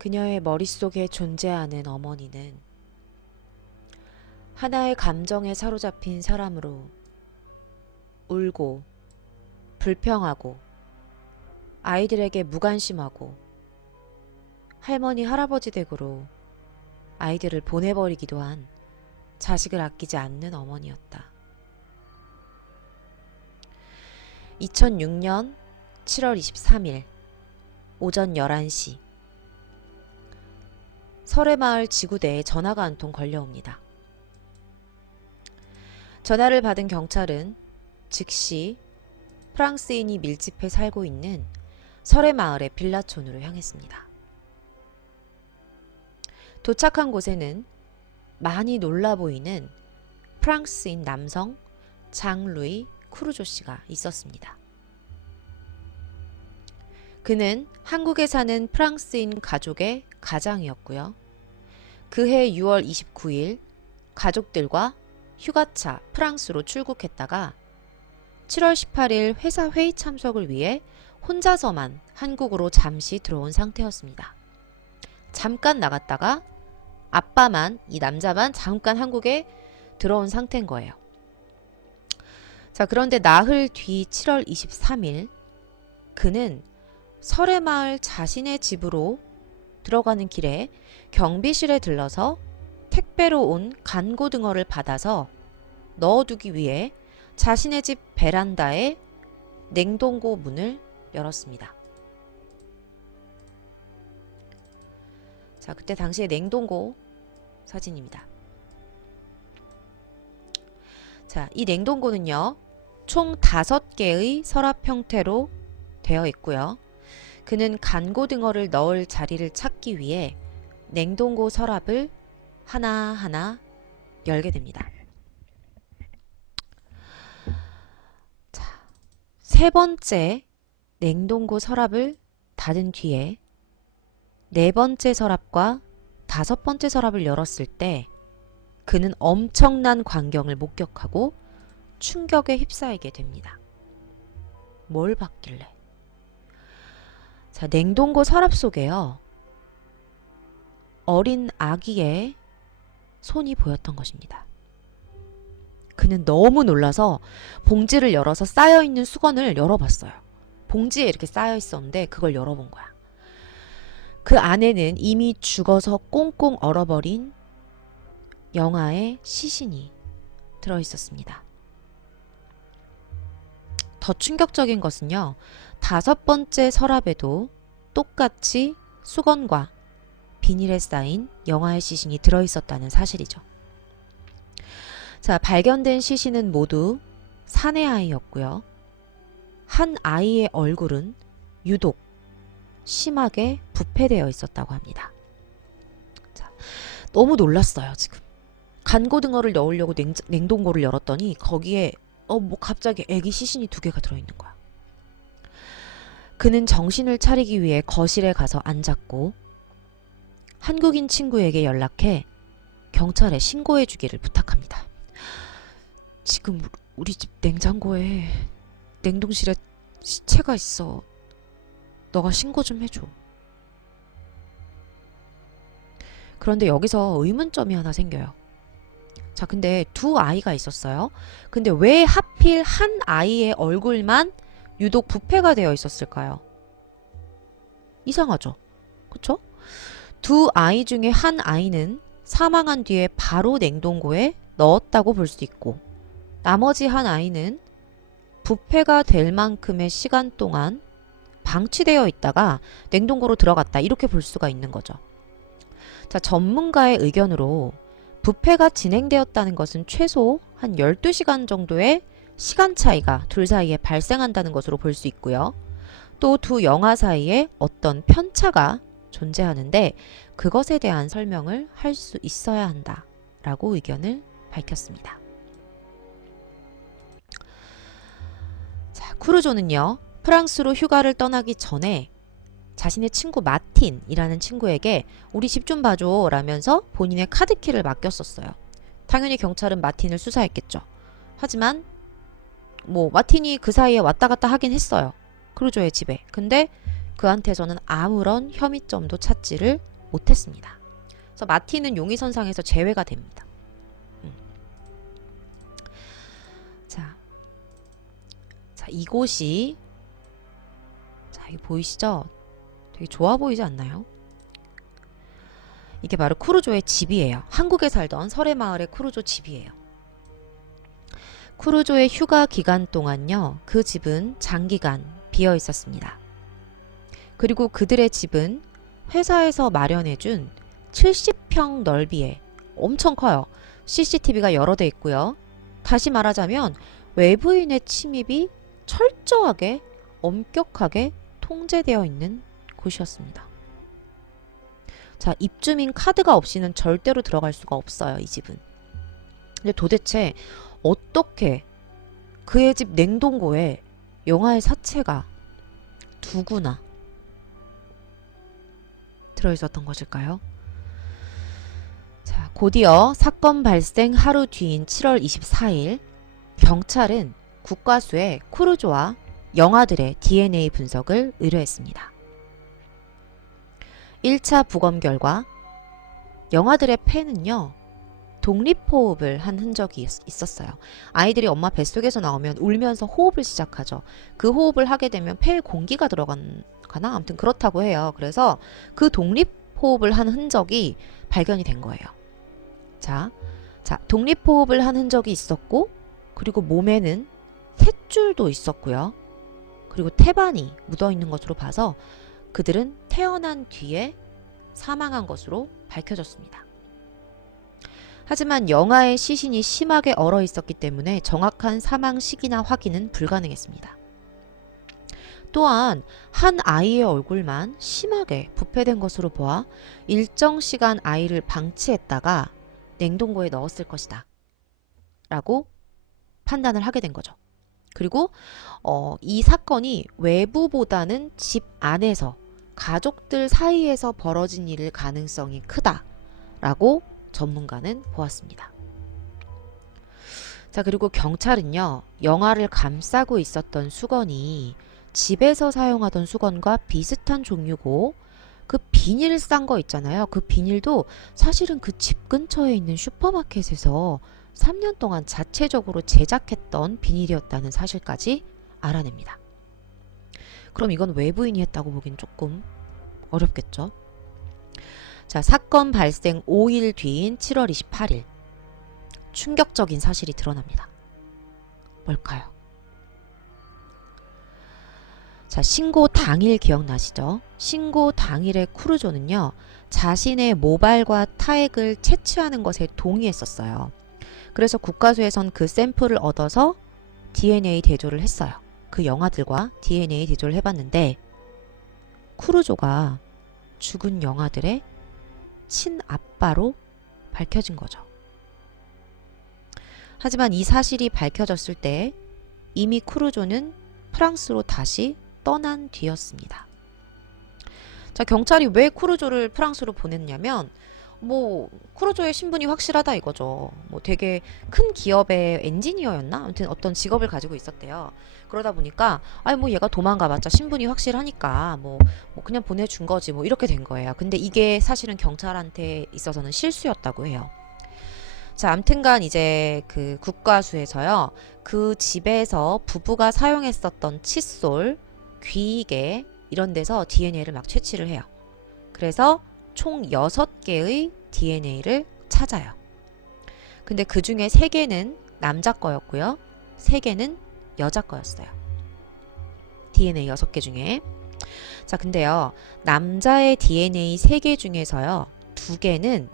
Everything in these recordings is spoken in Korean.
그녀의 머릿속에 존재하는 어머니는 하나의 감정에 사로잡힌 사람으로 울고 불평하고 아이들에게 무관심하고 할머니 할아버지 댁으로 아이들을 보내버리기도 한 자식을 아끼지 않는 어머니였다. 2006년 7월 23일 오전 11시 설해마을 지구대에 전화가 한 통 걸려옵니다. 전화를 받은 경찰은 즉시 프랑스인이 밀집해 살고 있는 설해마을의 빌라촌으로 향했습니다. 도착한 곳에는 많이 놀라 보이는 프랑스인 남성 장 루이 쿠르조 씨가 있었습니다. 그는 한국에 사는 프랑스인 가족의 가장이었고요. 그해 6월 29일 가족들과 휴가차 프랑스로 출국했다가 7월 18일 회사 회의 참석을 위해 혼자서만 한국으로 잠시 들어온 상태였습니다. 잠깐 나갔다가 아빠만, 이 남자만 잠깐 한국에 들어온 상태인 거예요. 자, 그런데 나흘 뒤 7월 23일 그는 설해마을 자신의 집으로 들어가는 길에 경비실에 들러서 택배로 온 간고등어를 받아서 넣어두기 위해 자신의 집 베란다에 냉동고 문을 열었습니다. 자, 그때 당시의 냉동고 사진입니다. 자, 이 냉동고는요, 총 5개의 서랍 형태로 되어 있고요. 그는 간고등어를 넣을 자리를 찾기 위해 냉동고 서랍을 하나하나 열게 됩니다. 자, 세 번째 냉동고 서랍을 닫은 뒤에 네 번째 서랍과 다섯 번째 서랍을 열었을 때 그는 엄청난 광경을 목격하고 충격에 휩싸이게 됩니다. 뭘 봤길래? 자, 냉동고 서랍 속에요, 어린 아기의 손이 보였던 것입니다. 그는 너무 놀라서 봉지를 열어서 쌓여있는 수건을 열어봤어요. 봉지에 이렇게 쌓여 있었는데 그걸 열어본 거야. 그 안에는 이미 죽어서 꽁꽁 얼어버린 영아의 시신이 들어있었습니다. 더 충격적인 것은요, 다섯 번째 서랍에도 똑같이 수건과 비닐에 쌓인 영아의 시신이 들어있었다는 사실이죠. 자, 발견된 시신은 모두 사내 아이였고요. 한 아이의 얼굴은 유독 심하게 부패되어 있었다고 합니다. 자, 너무 놀랐어요, 지금. 간고등어를 넣으려고 냉동고를 열었더니 거기에 뭐 갑자기 애기 시신이 2개가 들어있는 거야. 그는 정신을 차리기 위해 거실에 가서 앉았고 한국인 친구에게 연락해 경찰에 신고해 주기를 부탁합니다. 지금 우리 집 냉장고에 냉동실에 시체가 있어. 너가 신고 좀 해줘. 그런데 여기서 의문점이 하나 생겨요. 자, 근데 2아이가 있었어요. 근데 왜 하필 한 아이의 얼굴만 유독 부패가 되어 있었을까요? 이상하죠? 그쵸? 2아이 중에 한 아이는 사망한 뒤에 바로 냉동고에 넣었다고 볼 수 있고, 나머지 한 아이는 부패가 될 만큼의 시간 동안 방치되어 있다가 냉동고로 들어갔다, 이렇게 볼 수가 있는 거죠. 자, 전문가의 의견으로 부패가 진행되었다는 것은 최소 한 12시간 정도의 시간 차이가 둘 사이에 발생한다는 것으로 볼 수 있고요. 또 2 영아 사이에 어떤 편차가 존재하는데 그것에 대한 설명을 할 수 있어야 한다 라고 의견을 밝혔습니다. 자, 쿠르조는요, 프랑스로 휴가를 떠나기 전에 자신의 친구 마틴이라는 친구에게 우리 집 좀 봐줘 라면서 본인의 카드키를 맡겼었어요. 당연히 경찰은 마틴을 수사했겠죠. 하지만 마틴이 그 사이에 왔다 갔다 하긴 했어요. 크루조의 집에. 근데 그한테서는 아무런 혐의점도 찾지를 못했습니다. 그래서 마틴은 용의선상에서 제외가 됩니다. 자, 이곳이 여기 보이시죠? 되게 좋아 보이지 않나요? 이게 바로 쿠루조의 집이에요. 한국에 살던 설해마을의 쿠루조 집이에요. 쿠루조의 휴가 기간 동안요, 그 집은 장기간 비어 있었습니다. 그리고 그들의 집은 회사에서 마련해준 70평 넓이에 엄청 커요. CCTV가 여러 대 있고요. 다시 말하자면 외부인의 침입이 철저하게 엄격하게 통제되어 있는 곳이었습니다. 자, 입주민 카드가 없이는 절대로 들어갈 수가 없어요, 이 집은. 근데 도대체 어떻게 그의 집 냉동고에 영아의 사체가 2구나 들어있었던 것일까요? 자, 곧이어 사건 발생 하루 뒤인 7월 24일 경찰은 국과수에 쿠루조와 영아들의 DNA 분석을 의뢰했습니다. 1차 부검 결과 영아들의 폐는요, 독립호흡을 한 흔적이 있었어요. 아이들이 엄마 뱃속에서 나오면 울면서 호흡을 시작하죠. 그 호흡을 하게 되면 폐에 공기가 들어가나? 아무튼 그렇다고 해요. 그래서 그 독립호흡을 한 흔적이 발견이 된 거예요. 자, 독립호흡을 한 흔적이 있었고, 그리고 몸에는 탯줄도 있었고요. 그리고 태반이 묻어있는 것으로 봐서 그들은 태어난 뒤에 사망한 것으로 밝혀졌습니다. 하지만 영아의 시신이 심하게 얼어 있었기 때문에 정확한 사망 시기나 확인은 불가능했습니다. 또한 한 아이의 얼굴만 심하게 부패된 것으로 보아 일정 시간 아이를 방치했다가 냉동고에 넣었을 것이다 라고 판단을 하게 된 거죠. 그리고 이 사건이 외부보다는 집 안에서 가족들 사이에서 벌어진 일일 가능성이 크다라고 전문가는 보았습니다. 자, 그리고 경찰은요, 영아를 감싸고 있었던 수건이 집에서 사용하던 수건과 비슷한 종류고, 그 비닐 싼 거 있잖아요. 그 비닐도 사실은 그 집 근처에 있는 슈퍼마켓에서 3년 동안 자체적으로 제작했던 비닐이었다는 사실까지 알아냅니다. 그럼 이건 외부인이 했다고 보긴 조금 어렵겠죠? 자, 사건 발생 5일 뒤인 7월 28일 충격적인 사실이 드러납니다. 뭘까요? 자, 신고 당일 기억나시죠? 신고 당일의 쿠루조는요, 자신의 모발과 타액을 채취하는 것에 동의했었어요. 그래서 국과수에선 그 샘플을 얻어서 DNA 대조를 했어요. 그 영아들과 DNA 대조를 해봤는데 쿠루조가 죽은 영아들의 친아빠로 밝혀진 거죠. 하지만 이 사실이 밝혀졌을 때 이미 쿠루조는 프랑스로 다시 떠난 뒤였습니다. 자, 경찰이 왜 쿠루조를 프랑스로 보냈냐면 쿠루조의 신분이 확실하다 이거죠. 되게 큰 기업의 엔지니어였나? 아무튼 어떤 직업을 가지고 있었대요. 그러다 보니까 얘가 도망가봤자 신분이 확실하니까 그냥 보내준 거지 이렇게 된 거예요. 근데 이게 사실은 경찰한테 있어서는 실수였다고 해요. 자, 암튼간 이제 그 국과수에서요, 그 집에서 부부가 사용했었던 칫솔, 귀이개 이런 데서 DNA를 막 채취를 해요. 그래서 총 6개의 DNA를 찾아요. 근데 그 중에 3개는 남자 거였고요. 3개는 여자 거였어요. DNA 6개 중에. 자, 근데요, 남자의 DNA 3개 중에서요, 2개는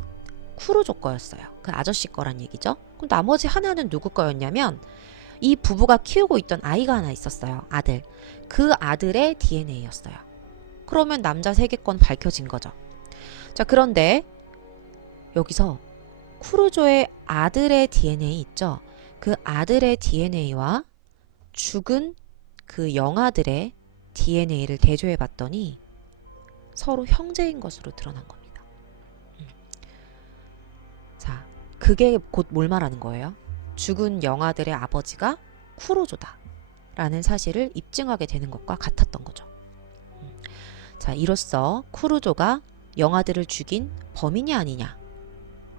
쿠루조 거였어요. 그 아저씨 거란 얘기죠. 그럼 나머지 하나는 누구 거였냐면 이 부부가 키우고 있던 아이가 하나 있었어요. 아들. 그 아들의 DNA였어요. 그러면 남자 3개 건 밝혀진 거죠. 자, 그런데 여기서 쿠루조의 아들의 DNA 있죠? 그 아들의 DNA와 죽은 그 영아들의 DNA를 대조해 봤더니 서로 형제인 것으로 드러난 겁니다. 자, 그게 곧 뭘 말하는 거예요? 죽은 영아들의 아버지가 쿠루조다 라는 사실을 입증하게 되는 것과 같았던 거죠. 자, 이로써 쿠루조가 영아들을 죽인 범인이 아니냐,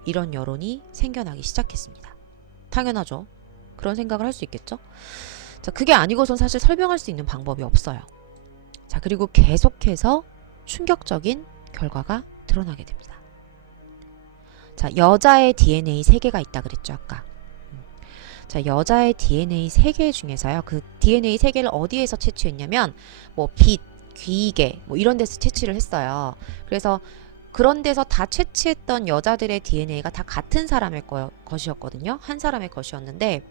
이런 여론이 생겨나기 시작했습니다. 당연하죠. 그런 생각을 할 수 있겠죠. 자, 그게 아니고선 사실 설명할 수 있는 방법이 없어요. 자, 그리고 계속해서 충격적인 결과가 드러나게 됩니다. 자, 여자의 DNA 3개가 있다 그랬죠, 아까. 자, 여자의 DNA 3개 중에서요, 그 DNA 3개를 어디에서 채취했냐면, 뭐, 빛, 귀이개, 뭐, 이런 데서 채취를 했어요. 그래서 그런 데서 다 채취했던 여자들의 DNA가 다 같은 사람의 것이었거든요. 한 사람의 것이었는데,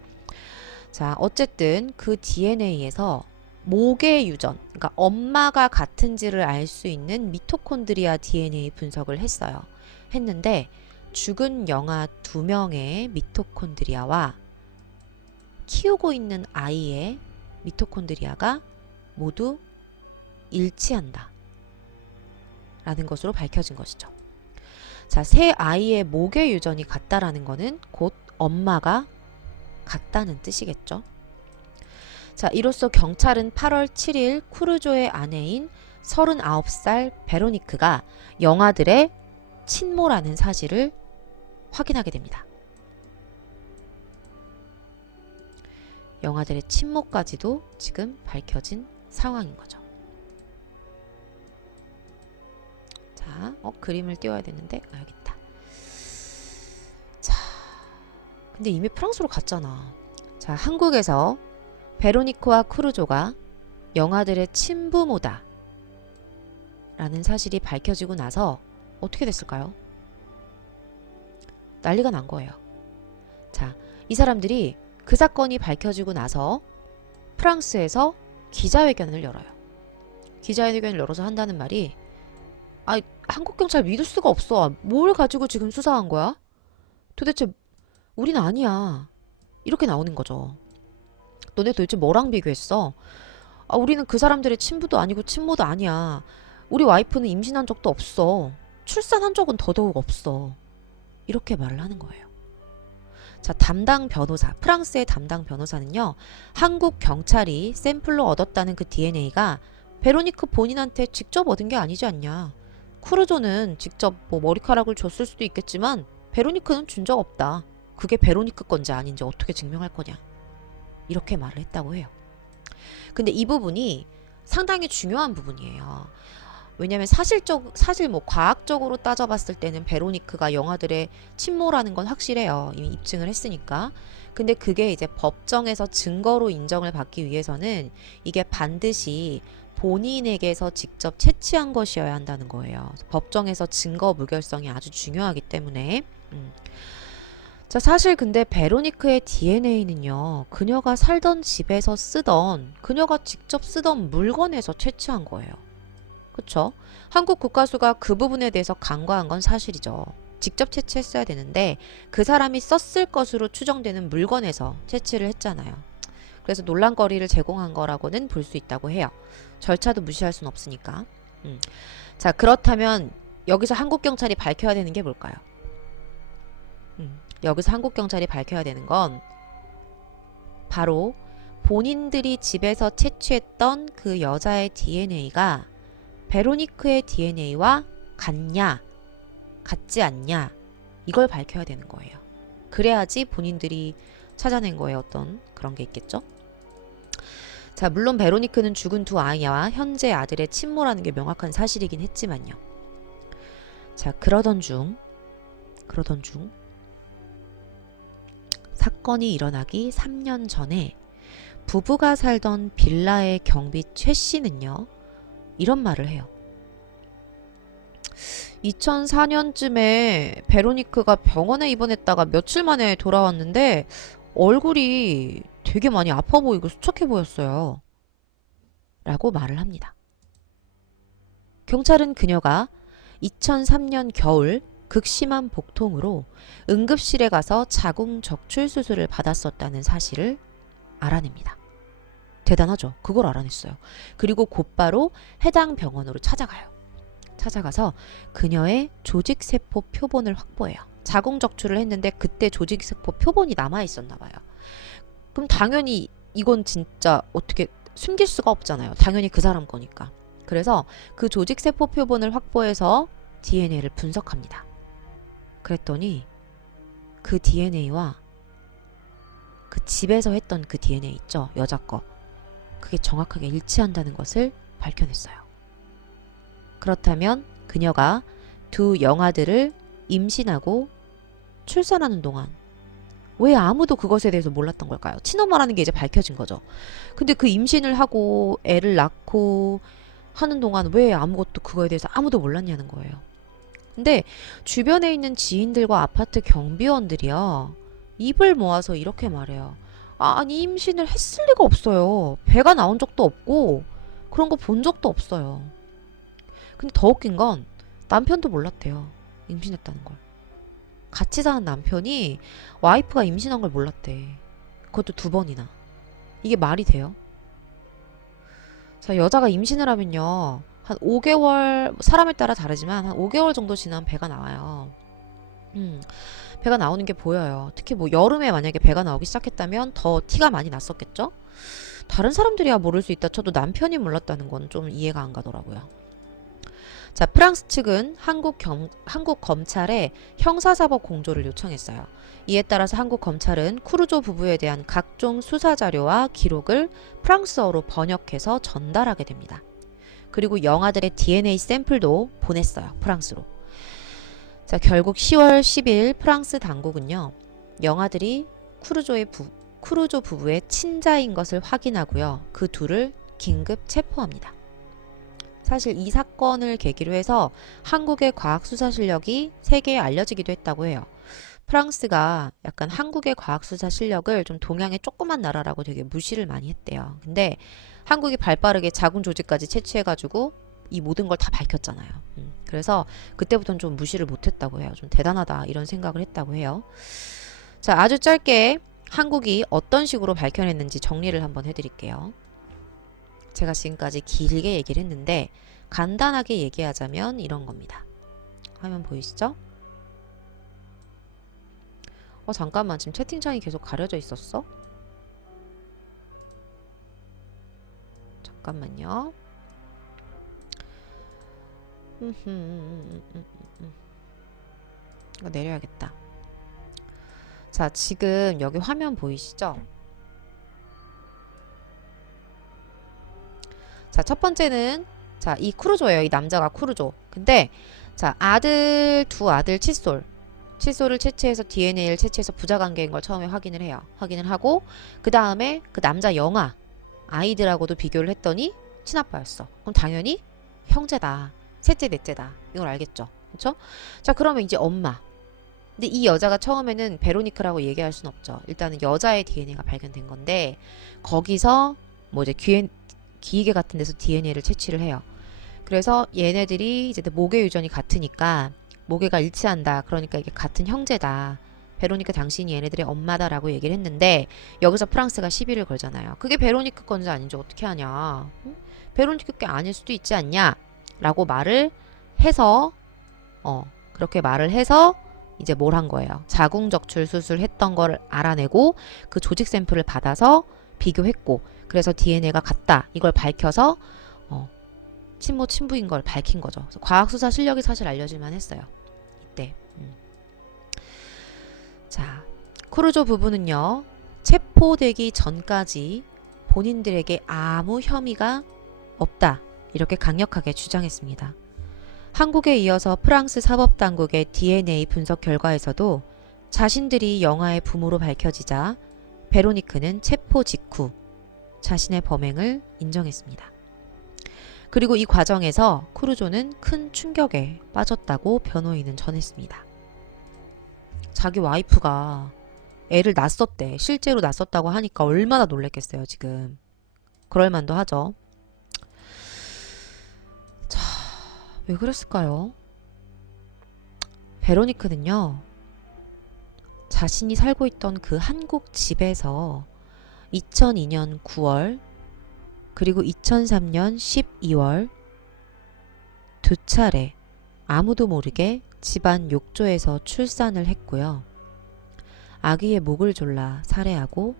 자, 어쨌든 그 DNA에서 모계 유전, 그러니까 엄마가 같은지를 알 수 있는 미토콘드리아 DNA 분석을 했어요. 했는데, 죽은 영아 2명의 미토콘드리아와 키우고 있는 아이의 미토콘드리아가 모두 일치한다 라는 것으로 밝혀진 것이죠. 자, 세 아이의 모계 유전이 같다라는 것은 곧 엄마가 같다는 뜻이겠죠. 자, 이로써 경찰은 8월 7일 쿠르조의 아내인 39살 베로니크가 영아들의 친모라는 사실을 확인하게 됩니다. 영아들의 친모까지도 지금 밝혀진 상황인 거죠. 자, 그림을 띄워야 되는데, 여기 있다. 자, 근데 이미 프랑스로 갔잖아. 자, 한국에서 베로니크와 쿠르조가 영아들의 친부모다 라는 사실이 밝혀지고 나서 어떻게 됐을까요? 난리가 난 거예요. 자, 이 사람들이 그 사건이 밝혀지고 나서 프랑스에서 기자회견을 열어요. 기자회견을 열어서 한다는 말이, 한국 경찰 믿을 수가 없어. 뭘 가지고 지금 수사한 거야? 도대체 우린 아니야. 이렇게 나오는 거죠. 너네 도대체 뭐랑 비교했어? 우리는 그 사람들의 친부도 아니고 친모도 아니야. 우리 와이프는 임신한 적도 없어. 출산한 적은 더더욱 없어. 이렇게 말을 하는 거예요. 자, 담당 변호사, 프랑스의 담당 변호사는요, 한국 경찰이 샘플로 얻었다는 그 DNA가 베로니크 본인한테 직접 얻은 게 아니지 않냐. 쿠르조는 직접 뭐 머리카락을 줬을 수도 있겠지만 베로니크는 준 적 없다. 그게 베로니크 건지 아닌지 어떻게 증명할 거냐. 이렇게 말을 했다고 해요. 근데 이 부분이 상당히 중요한 부분이에요. 왜냐면 사실 뭐 과학적으로 따져봤을 때는 베로니크가 영아들의 친모라는 건 확실해요. 이미 입증을 했으니까. 근데 그게 이제 법정에서 증거로 인정을 받기 위해서는 이게 반드시 본인에게서 직접 채취한 것이어야 한다는 거예요. 법정에서 증거 무결성이 아주 중요하기 때문에. 자, 사실 근데 베로니크의 DNA는요, 그녀가 살던 집에서 그녀가 직접 쓰던 물건에서 채취한 거예요. 그쵸? 한국 국가수가 그 부분에 대해서 간과한 건 사실이죠. 직접 채취했어야 되는데 그 사람이 썼을 것으로 추정되는 물건에서 채취를 했잖아요. 그래서 논란거리를 제공한 거라고는 볼 수 있다고 해요. 절차도 무시할 순 없으니까. 자, 그렇다면 여기서 한국 경찰이 밝혀야 되는 게 뭘까요? 여기서 한국 경찰이 밝혀야 되는 건 바로 본인들이 집에서 채취했던 그 여자의 DNA가 베로니크의 DNA와 같냐, 같지 않냐, 이걸 밝혀야 되는 거예요. 그래야지 본인들이 찾아낸 거에 어떤 그런 게 있겠죠? 자, 물론 베로니크는 죽은 2아이와 현재 아들의 친모라는 게 명확한 사실이긴 했지만요. 자, 그러던 중 사건이 일어나기 3년 전에 부부가 살던 빌라의 경비 최 씨는요, 이런 말을 해요. 2004년쯤에 베로니크가 병원에 입원했다가 며칠 만에 돌아왔는데 얼굴이 되게 많이 아파 보이고 수척해 보였어요. 라고 말을 합니다. 경찰은 그녀가 2003년 겨울 극심한 복통으로 응급실에 가서 자궁 적출 수술을 받았었다는 사실을 알아냅니다. 대단하죠? 그걸 알아냈어요. 그리고 곧바로 해당 병원으로 찾아가요. 찾아가서 그녀의 조직세포 표본을 확보해요. 자궁 적출을 했는데 그때 조직세포 표본이 남아있었나 봐요. 그럼 당연히 이건 진짜 어떻게 숨길 수가 없잖아요. 당연히 그 사람 거니까. 그래서 그 조직세포 표본을 확보해서 DNA를 분석합니다. 그랬더니 그 DNA와 그 집에서 했던 그 DNA 있죠? 여자 거. 그게 정확하게 일치한다는 것을 밝혀냈어요. 그렇다면 그녀가 두 영아들을 임신하고 출산하는 동안 왜 아무도 그것에 대해서 몰랐던 걸까요? 친엄마라는 게 이제 밝혀진 거죠. 근데 그 임신을 하고 애를 낳고 하는 동안 왜 아무것도 그거에 대해서 아무도 몰랐냐는 거예요. 근데 주변에 있는 지인들과 아파트 경비원들이요, 입을 모아서 이렇게 말해요. 아니 임신을 했을 리가 없어요. 배가 나온 적도 없고 그런 거 본 적도 없어요. 근데 더 웃긴 건 남편도 몰랐대요. 임신했다는 걸. 같이 사는 남편이 와이프가 임신한 걸 몰랐대. 그것도 2번이나. 이게 말이 돼요? 자, 여자가 임신을 하면요, 한 5개월, 사람에 따라 다르지만 한 5개월 정도 지나면 배가 나와요. 배가 나오는 게 보여요. 특히 뭐 여름에 만약에 배가 나오기 시작했다면 더 티가 많이 났었겠죠? 다른 사람들이야 모를 수 있다 쳐도 남편이 몰랐다는 건 좀 이해가 안 가더라고요. 자, 프랑스 측은 한국 검찰에 형사사법 공조를 요청했어요. 이에 따라서 한국 검찰은 쿠르조 부부에 대한 각종 수사 자료와 기록을 프랑스어로 번역해서 전달하게 됩니다. 그리고 영아들의 DNA 샘플도 보냈어요. 프랑스로. 자, 결국 10월 10일 프랑스 당국은요, 영아들이 쿠르조 부부의 친자인 것을 확인하고요, 그 둘을 긴급 체포합니다. 사실 이 사건을 계기로 해서 한국의 과학수사 실력이 세계에 알려지기도 했다고 해요. 프랑스가 약간 한국의 과학수사 실력을 좀 동양의 조그만 나라라고 되게 무시를 많이 했대요. 근데 한국이 발빠르게 자군 조직까지 채취해가지고 이 모든 걸 다 밝혔잖아요. 그래서 그때부터는 좀 무시를 못했다고 해요. 좀 대단하다 이런 생각을 했다고 해요. 자, 아주 짧게 한국이 어떤 식으로 밝혀냈는지 정리를 한번 해드릴게요. 제가 지금까지 길게 얘기를 했는데 간단하게 얘기하자면 이런 겁니다. 화면 보이시죠? 잠깐만, 지금 채팅창이 계속 가려져 있었어? 잠깐만요. 이거 내려야겠다. 자, 지금 여기 화면 보이시죠? 자, 첫 번째는, 자, 이 쿠르조예요. 이 남자가 쿠르조. 근데, 자, 두 아들 칫솔을 채취해서 DNA를 채취해서 부자관계인 걸 처음에 확인을 해요. 확인을 하고, 그 다음에 그 남자 영아, 아이들하고도 비교를 했더니 친아빠였어. 그럼 당연히 형제다. 셋째, 넷째다. 이걸 알겠죠? 그쵸? 자, 그러면 이제 엄마. 근데 이 여자가 처음에는 베로니크라고 얘기할 순 없죠. 일단은 여자의 DNA가 발견된 건데, 거기서 뭐 이제 기계 같은 데서 DNA를 채취를 해요. 그래서 얘네들이 이제 모계 유전이 같으니까 모계가 일치한다. 그러니까 이게 같은 형제다. 베로니크 당신이 얘네들의 엄마다라고 얘기를 했는데 여기서 프랑스가 시비를 걸잖아요. 그게 베로니크 건지 아닌지 어떻게 하냐. 베로니크 게 아닐 수도 있지 않냐. 라고 말을 해서 그렇게 말을 해서 이제 뭘 한 거예요. 자궁적출 수술 했던 걸 알아내고 그 조직 샘플을 받아서 비교했고 그래서 DNA가 같다. 이걸 밝혀서 친모 친부인 걸 밝힌 거죠. 그래서 과학수사 실력이 사실 알려질만 했어요. 이때. 자, 쿠르조 부부는요. 체포되기 전까지 본인들에게 아무 혐의가 없다. 이렇게 강력하게 주장했습니다. 한국에 이어서 프랑스 사법당국의 DNA 분석 결과에서도 자신들이 영아의 부모로 밝혀지자 베로니크는 체포 직후 자신의 범행을 인정했습니다. 그리고 이 과정에서 쿠르조는 큰 충격에 빠졌다고 변호인은 전했습니다. 자기 와이프가 애를 낳았었대. 실제로 낳았었다고 하니까 얼마나 놀랬겠어요, 지금. 그럴만도 하죠. 자, 왜 그랬을까요? 베로니크는요, 자신이 살고 있던 그 한국 집에서 2002년 9월 그리고 2003년 12월 두 차례 아무도 모르게 집안 욕조에서 출산을 했고요. 아기의 목을 졸라 살해하고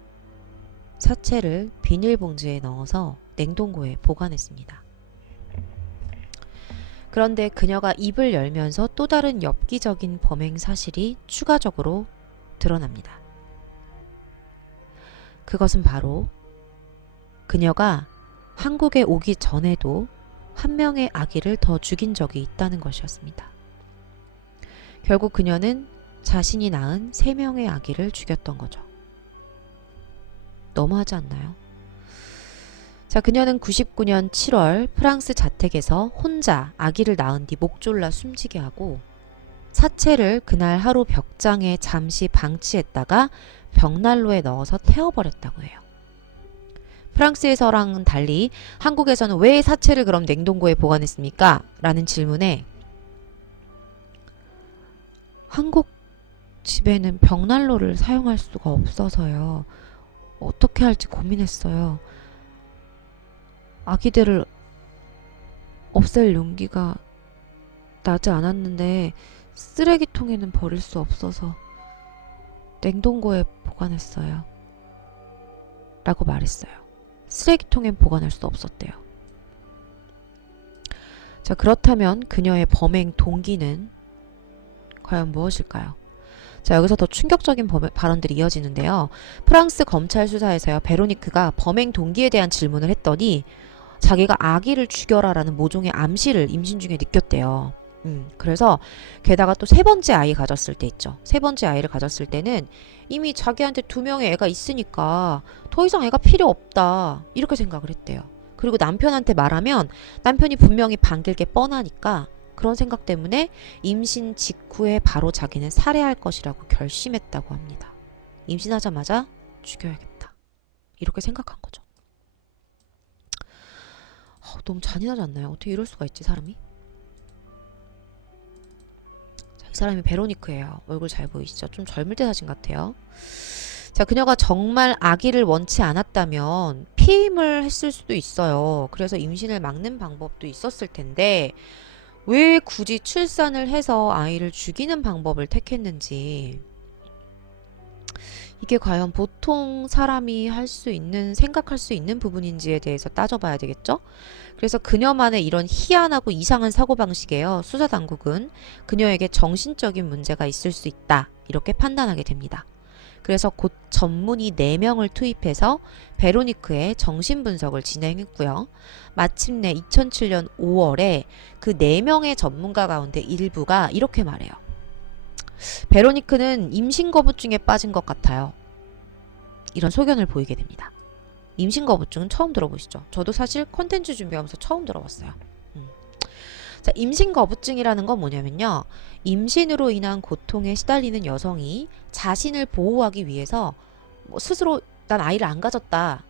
사체를 비닐봉지에 넣어서 냉동고에 보관했습니다. 그런데 그녀가 입을 열면서 또 다른 엽기적인 범행 사실이 추가적으로 드러납니다. 그것은 바로 그녀가 한국에 오기 전에도 한 명의 아기를 더 죽인 적이 있다는 것이었습니다. 결국 그녀는 자신이 낳은 3명의 아기를 죽였던 거죠. 너무하지 않나요? 자, 그녀는 99년 7월 프랑스 자택에서 혼자 아기를 낳은 뒤 목 졸라 숨지게 하고 사체를 그날 하루 벽장에 잠시 방치했다가 벽난로에 넣어서 태워버렸다고 해요. 프랑스에서랑은 달리 한국에서는 왜 사체를 그럼 냉동고에 보관했습니까? 라는 질문에 한국 집에는 벽난로를 사용할 수가 없어서요. 어떻게 할지 고민했어요. 아기들을 없앨 용기가 나지 않았는데 쓰레기통에는 버릴 수 없어서 냉동고에 보관했어요. 라고 말했어요. 쓰레기통엔 보관할 수 없었대요. 자, 그렇다면 그녀의 범행 동기는 과연 무엇일까요? 자, 여기서 더 충격적인 발언들이 이어지는데요. 프랑스 검찰 수사에서요, 베로니크가 범행 동기에 대한 질문을 했더니 자기가 아기를 죽여라 라는 모종의 암시를 임신 중에 느꼈대요. 그래서 게다가 또 3번째 아이 가졌을 때 있죠. 3번째 아이를 가졌을 때는 이미 자기한테 2명의 애가 있으니까 더 이상 애가 필요 없다 이렇게 생각을 했대요. 그리고 남편한테 말하면 남편이 분명히 반길 게 뻔하니까 그런 생각 때문에 임신 직후에 바로 자기는 살해할 것이라고 결심했다고 합니다. 임신하자마자 죽여야겠다 이렇게 생각한 거죠. 너무 잔인하지 않나요? 어떻게 이럴 수가 있지, 사람이? 자, 이 사람이 베로니크예요. 얼굴 잘 보이시죠? 좀 젊을 때 사진 같아요. 자, 그녀가 정말 아기를 원치 않았다면 피임을 했을 수도 있어요. 그래서 임신을 막는 방법도 있었을 텐데 왜 굳이 출산을 해서 아이를 죽이는 방법을 택했는지, 이게 과연 보통 사람이 할 수 있는, 생각할 수 있는 부분인지에 대해서 따져봐야 되겠죠? 그래서 그녀만의 이런 희한하고 이상한 사고방식에요, 수사당국은 그녀에게 정신적인 문제가 있을 수 있다 이렇게 판단하게 됩니다. 그래서 곧 전문의 4명을 투입해서 베로니크의 정신분석을 진행했고요. 마침내 2007년 5월에 그 4명의 전문가 가운데 일부가 이렇게 말해요. 베로니크는 임신거부증에 빠진 것 같아요. 이런 소견을 보이게 됩니다. 임신거부증은 처음 들어보시죠? 저도 사실 콘텐츠 준비하면서 처음 들어봤어요. 자, 임신거부증이라는 건 뭐냐면요. 임신으로 인한 고통에 시달리는 여성이 자신을 보호하기 위해서 스스로 난 아이를 안 가졌다,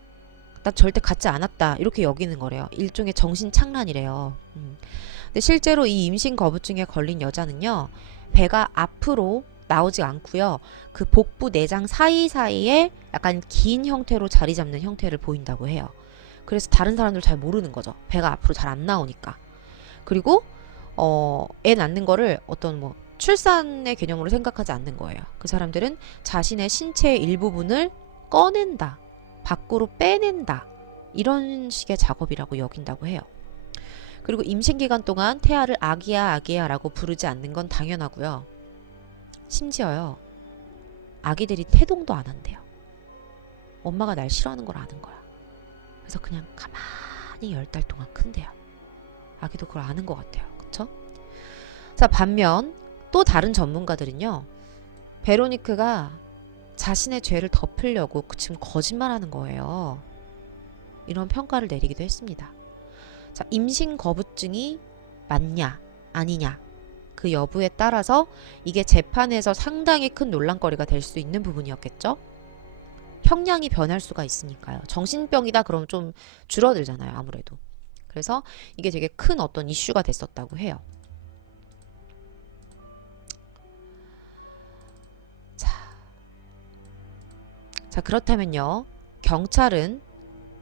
난 절대 갖지 않았다 이렇게 여기는 거래요. 일종의 정신착란이래요. 근데 실제로 이 임신거부증에 걸린 여자는요, 배가 앞으로 나오지 않고요. 그 복부 내장 사이사이에 약간 긴 형태로 자리 잡는 형태를 보인다고 해요. 그래서 다른 사람들 잘 모르는 거죠. 배가 앞으로 잘 안 나오니까. 그리고 애 낳는 거를 어떤 뭐 출산의 개념으로 생각하지 않는 거예요. 그 사람들은 자신의 신체의 일부분을 꺼낸다, 밖으로 빼낸다, 이런 식의 작업이라고 여긴다고 해요. 그리고 임신 기간 동안 태아를 아기야 아기야 라고 부르지 않는 건 당연하고요. 심지어요, 아기들이 태동도 안 한대요. 엄마가 날 싫어하는 걸 아는 거야. 그래서 그냥 가만히 10달 동안 큰대요. 아기도 그걸 아는 것 같아요. 그쵸? 자, 반면 또 다른 전문가들은요, 베로니크가 자신의 죄를 덮으려고 지금 거짓말하는 거예요. 이런 평가를 내리기도 했습니다. 자, 임신 거부증이 맞냐 아니냐 그 여부에 따라서 이게 재판에서 상당히 큰 논란거리가 될 수 있는 부분이었겠죠. 형량이 변할 수가 있으니까요. 정신병이다 그러면 좀 줄어들잖아요, 아무래도. 그래서 이게 되게 큰 어떤 이슈가 됐었다고 해요. 자, 그렇다면요, 경찰은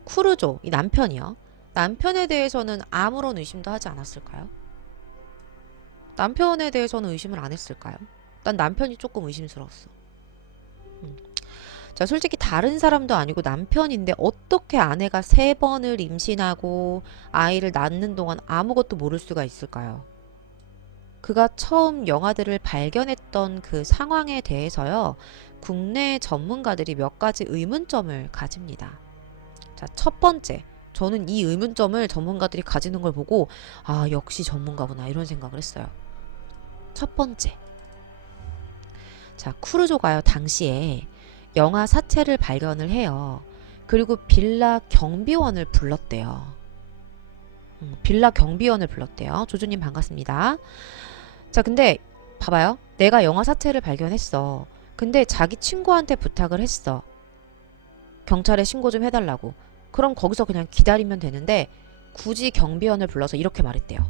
쿠르조, 이 남편이요, 남편에 대해서는 아무런 의심도 하지 않았을까요? 남편에 대해서는 의심을 안 했을까요? 난 남편이 조금 의심스러웠어. 자, 솔직히 다른 사람도 아니고 남편인데 어떻게 아내가 3번을 임신하고 아이를 낳는 동안 아무것도 모를 수가 있을까요? 그가 처음 영화들을 발견했던 그 상황에 대해서요, 국내 전문가들이 몇 가지 의문점을 가집니다. 자, 첫 번째. 저는 이 의문점을 전문가들이 가지는 걸 보고, 아, 역시 전문가구나, 이런 생각을 했어요. 첫 번째. 자, 쿠르조가요, 당시에 영화 사체를 발견을 해요. 그리고 빌라 경비원을 불렀대요. 빌라 경비원을 불렀대요. 조조님 반갑습니다. 자, 근데 봐봐요. 내가 영화 사체를 발견했어. 근데 자기 친구한테 부탁을 했어. 경찰에 신고 좀 해달라고. 그럼 거기서 그냥 기다리면 되는데 굳이 경비원을 불러서 이렇게 말했대요.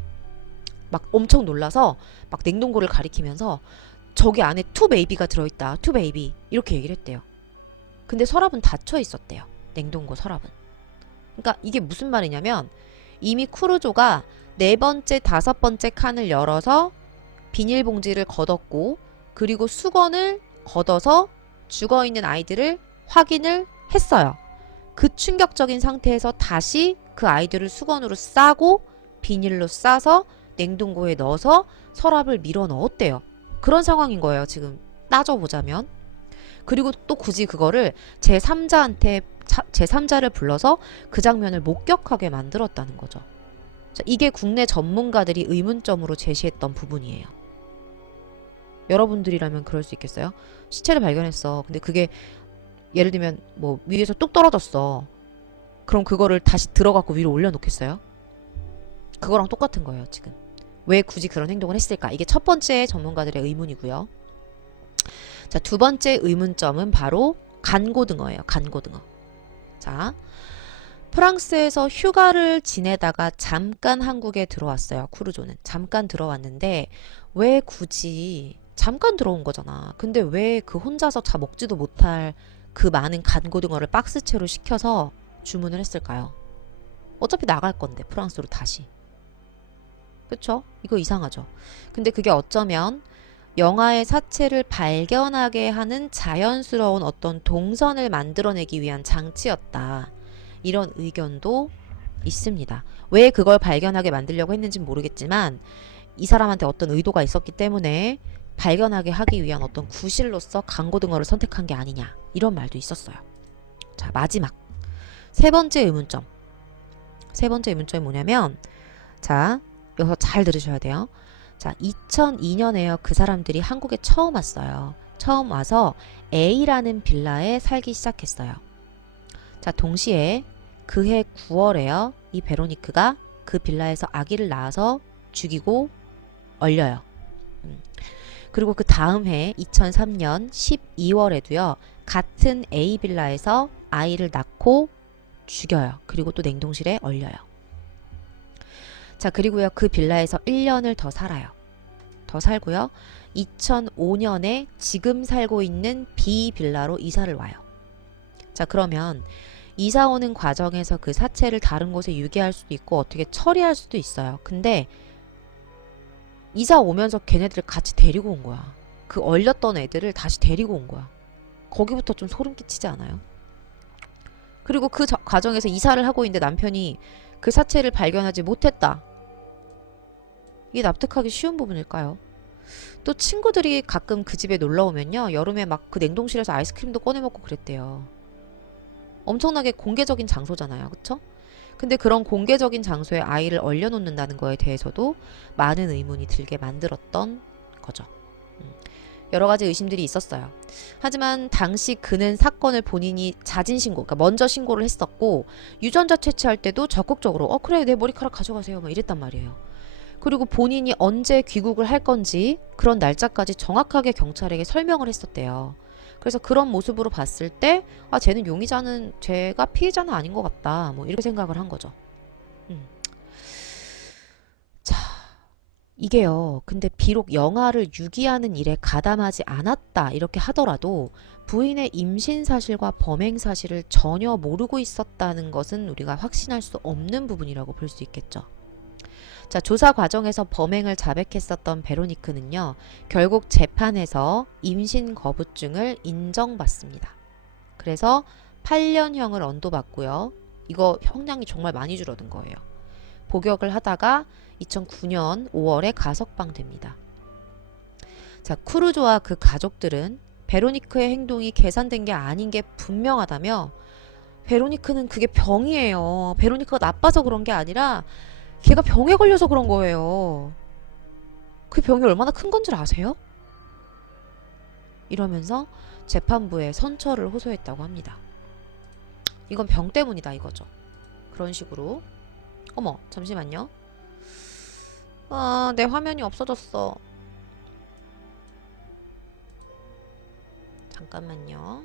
막 엄청 놀라서 막 냉동고를 가리키면서 저기 안에 투 베이비가 들어있다. 투 베이비. 이렇게 얘기를 했대요. 근데 서랍은 닫혀 있었대요. 냉동고 서랍은. 그러니까 이게 무슨 말이냐면 이미 쿠르조가 네 번째, 다섯 번째 칸을 열어서 비닐봉지를 걷었고 그리고 수건을 걷어서 죽어있는 아이들을 확인을 했어요. 그 충격적인 상태에서 다시 그 아이들을 수건으로 싸고 비닐로 싸서 냉동고에 넣어서 서랍을 밀어 넣었대요. 그런 상황인 거예요. 지금 따져보자면. 그리고 또 굳이 그거를 제3자를 불러서 그 장면을 목격하게 만들었다는 거죠. 자, 이게 국내 전문가들이 의문점으로 제시했던 부분이에요. 여러분들이라면 그럴 수 있겠어요? 시체를 발견했어. 근데 그게 예를 들면 뭐 위에서 뚝 떨어졌어. 그럼 그거를 다시 들어갖고 위로 올려놓겠어요? 그거랑 똑같은 거예요, 지금. 왜 굳이 그런 행동을 했을까? 이게 첫 번째 전문가들의 의문이고요. 자, 두 번째 의문점은 바로 간고등어예요. 간고등어. 자, 프랑스에서 휴가를 지내다가 잠깐 한국에 들어왔어요. 쿠르조는. 잠깐 들어왔는데 왜 굳이 잠깐 들어온 거잖아. 근데 왜 그 혼자서 다 먹지도 못할 그 많은 간고등어를 박스채로 시켜서 주문을 했을까요? 어차피 나갈 건데 프랑스로 다시. 그쵸? 이거 이상하죠. 근데 그게 어쩌면 영화의 사체를 발견하게 하는 자연스러운 어떤 동선을 만들어내기 위한 장치였다. 이런 의견도 있습니다. 왜 그걸 발견하게 만들려고 했는지는 모르겠지만 이 사람한테 어떤 의도가 있었기 때문에 발견하게 하기 위한 어떤 구실로서 간고등어를 선택한 게 아니냐. 이런 말도 있었어요. 자, 마지막. 세 번째 의문점. 세 번째 의문점이 뭐냐면 자, 여기서 잘 들으셔야 돼요. 자, 2002년에요. 그 사람들이 한국에 처음 왔어요. 처음 와서 A라는 빌라에 살기 시작했어요. 자, 동시에 그해 9월에요. 이 베로니크가 그 빌라에서 아기를 낳아서 죽이고 얼려요. 그리고 그 다음 해 2003년 12월에도요. 같은 A 빌라에서 아이를 낳고 죽여요. 그리고 또 냉동실에 얼려요. 자, 그리고요. 그 빌라에서 1년을 더 살아요. 더 살고요. 2005년에 지금 살고 있는 B 빌라로 이사를 와요. 자, 그러면 이사 오는 과정에서 그 사체를 다른 곳에 유기할 수도 있고 어떻게 처리할 수도 있어요. 근데 이사 오면서 걔네들을 같이 데리고 온 거야. 그 얼렸던 애들을 다시 데리고 온 거야. 거기부터 좀 소름 끼치지 않아요? 그리고 그 과정에서 이사를 하고 있는데 남편이 그 사체를 발견하지 못했다. 이게 납득하기 쉬운 부분일까요? 또 친구들이 가끔 그 집에 놀러 오면요. 여름에 막 그 냉동실에서 아이스크림도 꺼내 먹고 그랬대요. 엄청나게 공개적인 장소잖아요. 그쵸? 근데 그런 공개적인 장소에 아이를 얼려놓는다는 거에 대해서도 많은 의문이 들게 만들었던 거죠. 여러 가지 의심들이 있었어요. 하지만 당시 그는 사건을 본인이 자진신고, 그러니까 먼저 신고를 했었고 유전자 채취할 때도 적극적으로 그래 내 머리카락 가져가세요 막 이랬단 말이에요. 그리고 본인이 언제 귀국을 할 건지 그런 날짜까지 정확하게 경찰에게 설명을 했었대요. 그래서 그런 모습으로 봤을 때 쟤는 용의자는 쟤가 피해자는 아닌 것 같다. 뭐 이렇게 생각을 한 거죠. 자, 이게요. 근데 비록 영아를 유기하는 일에 가담하지 않았다 이렇게 하더라도 부인의 임신 사실과 범행 사실을 전혀 모르고 있었다는 것은 우리가 확신할 수 없는 부분이라고 볼 수 있겠죠. 자, 조사 과정에서 범행을 자백했었던 베로니크는요. 결국 재판에서 임신 거부증을 인정받습니다. 그래서 8년형을 언도받고요. 이거 형량이 정말 많이 줄어든 거예요. 복역을 하다가 2009년 5월에 가석방됩니다. 자, 쿠루조와 그 가족들은 베로니크의 행동이 계산된 게 아닌 게 분명하다며 베로니크는 그게 병이에요. 베로니크가 나빠서 그런 게 아니라 걔가 병에 걸려서 그런 거예요. 그 병이 얼마나 큰 건 줄 아세요? 이러면서 재판부에 선처를 호소했다고 합니다. 이건 병 때문이다 이거죠. 그런 식으로. 어머, 잠시만요. 아, 내 화면이 없어졌어. 잠깐만요.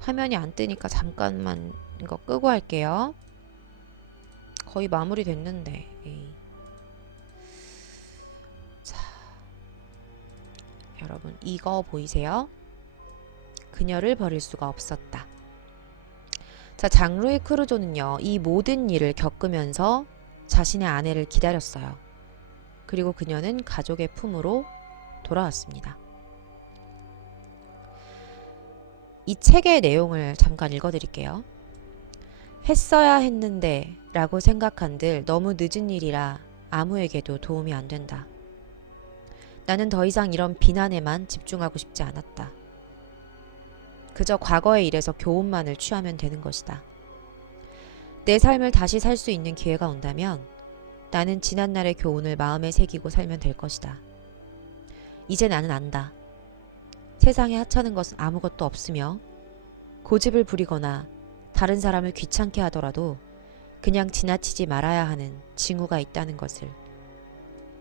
화면이 안 뜨니까 잠깐만 이거 끄고 할게요. 거의 마무리 됐는데. 에이. 자, 여러분 이거 보이세요? 그녀를 버릴 수가 없었다. 자, 장루이 크루조는요, 이 모든 일을 겪으면서 자신의 아내를 기다렸어요. 그리고 그녀는 가족의 품으로 돌아왔습니다. 이 책의 내용을 잠깐 읽어드릴게요. 했어야 했는데 라고 생각한들 너무 늦은 일이라 아무에게도 도움이 안 된다. 나는 더 이상 이런 비난에만 집중하고 싶지 않았다. 그저 과거의 일에서 교훈만을 취하면 되는 것이다. 내 삶을 다시 살 수 있는 기회가 온다면 나는 지난날의 교훈을 마음에 새기고 살면 될 것이다. 이제 나는 안다. 세상에 하찮은 것은 아무것도 없으며 고집을 부리거나 다른 사람을 귀찮게 하더라도 그냥 지나치지 말아야 하는 징후가 있다는 것을.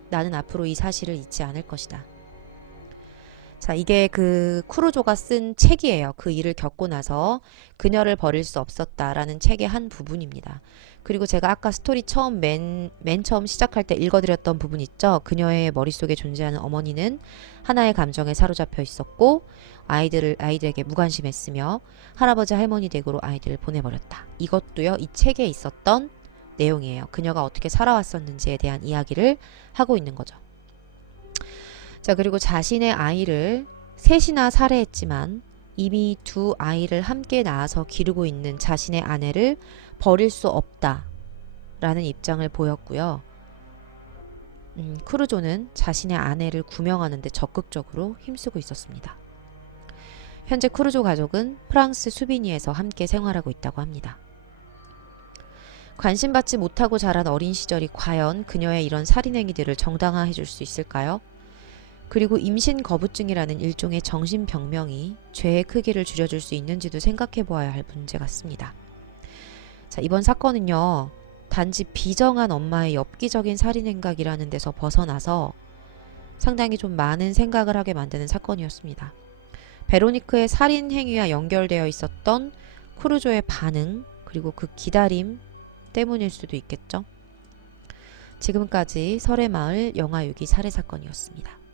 나는 앞으로 이 사실을 잊지 않을 것이다. 자, 이게 그 쿠루조가 쓴 책이에요. 그 일을 겪고 나서 그녀를 버릴 수 없었다라는 책의 한 부분입니다. 그리고 제가 아까 스토리 처음 맨 처음 시작할 때 읽어드렸던 부분 있죠. 그녀의 머릿속에 존재하는 어머니는 하나의 감정에 사로잡혀 있었고 아이들에게 무관심했으며 할아버지 할머니 댁으로 아이들을 보내버렸다. 이것도요, 이 책에 있었던 내용이에요. 그녀가 어떻게 살아왔었는지에 대한 이야기를 하고 있는 거죠. 자, 그리고 자신의 아이를 셋이나 살해했지만 이미 두 아이를 함께 낳아서 기르고 있는 자신의 아내를 버릴 수 없다 라는 입장을 보였고요. 쿠루조는 자신의 아내를 구명하는 데 적극적으로 힘쓰고 있었습니다. 현재 쿠루조 가족은 프랑스 수비니에서 함께 생활하고 있다고 합니다. 관심받지 못하고 자란 어린 시절이 과연 그녀의 이런 살인행위들을 정당화해 줄 수 있을까요? 그리고 임신 거부증이라는 일종의 정신병명이 죄의 크기를 줄여줄 수 있는지도 생각해 보아야 할 문제 같습니다. 자, 이번 사건은요, 단지 비정한 엄마의 엽기적인 살인행각이라는 데서 벗어나서 상당히 좀 많은 생각을 하게 만드는 사건이었습니다. 베로니크의 살인행위와 연결되어 있었던 쿠루조의 반응, 그리고 그 기다림 때문일 수도 있겠죠. 지금까지 설의 마을 영아 유기 살해 사건이었습니다.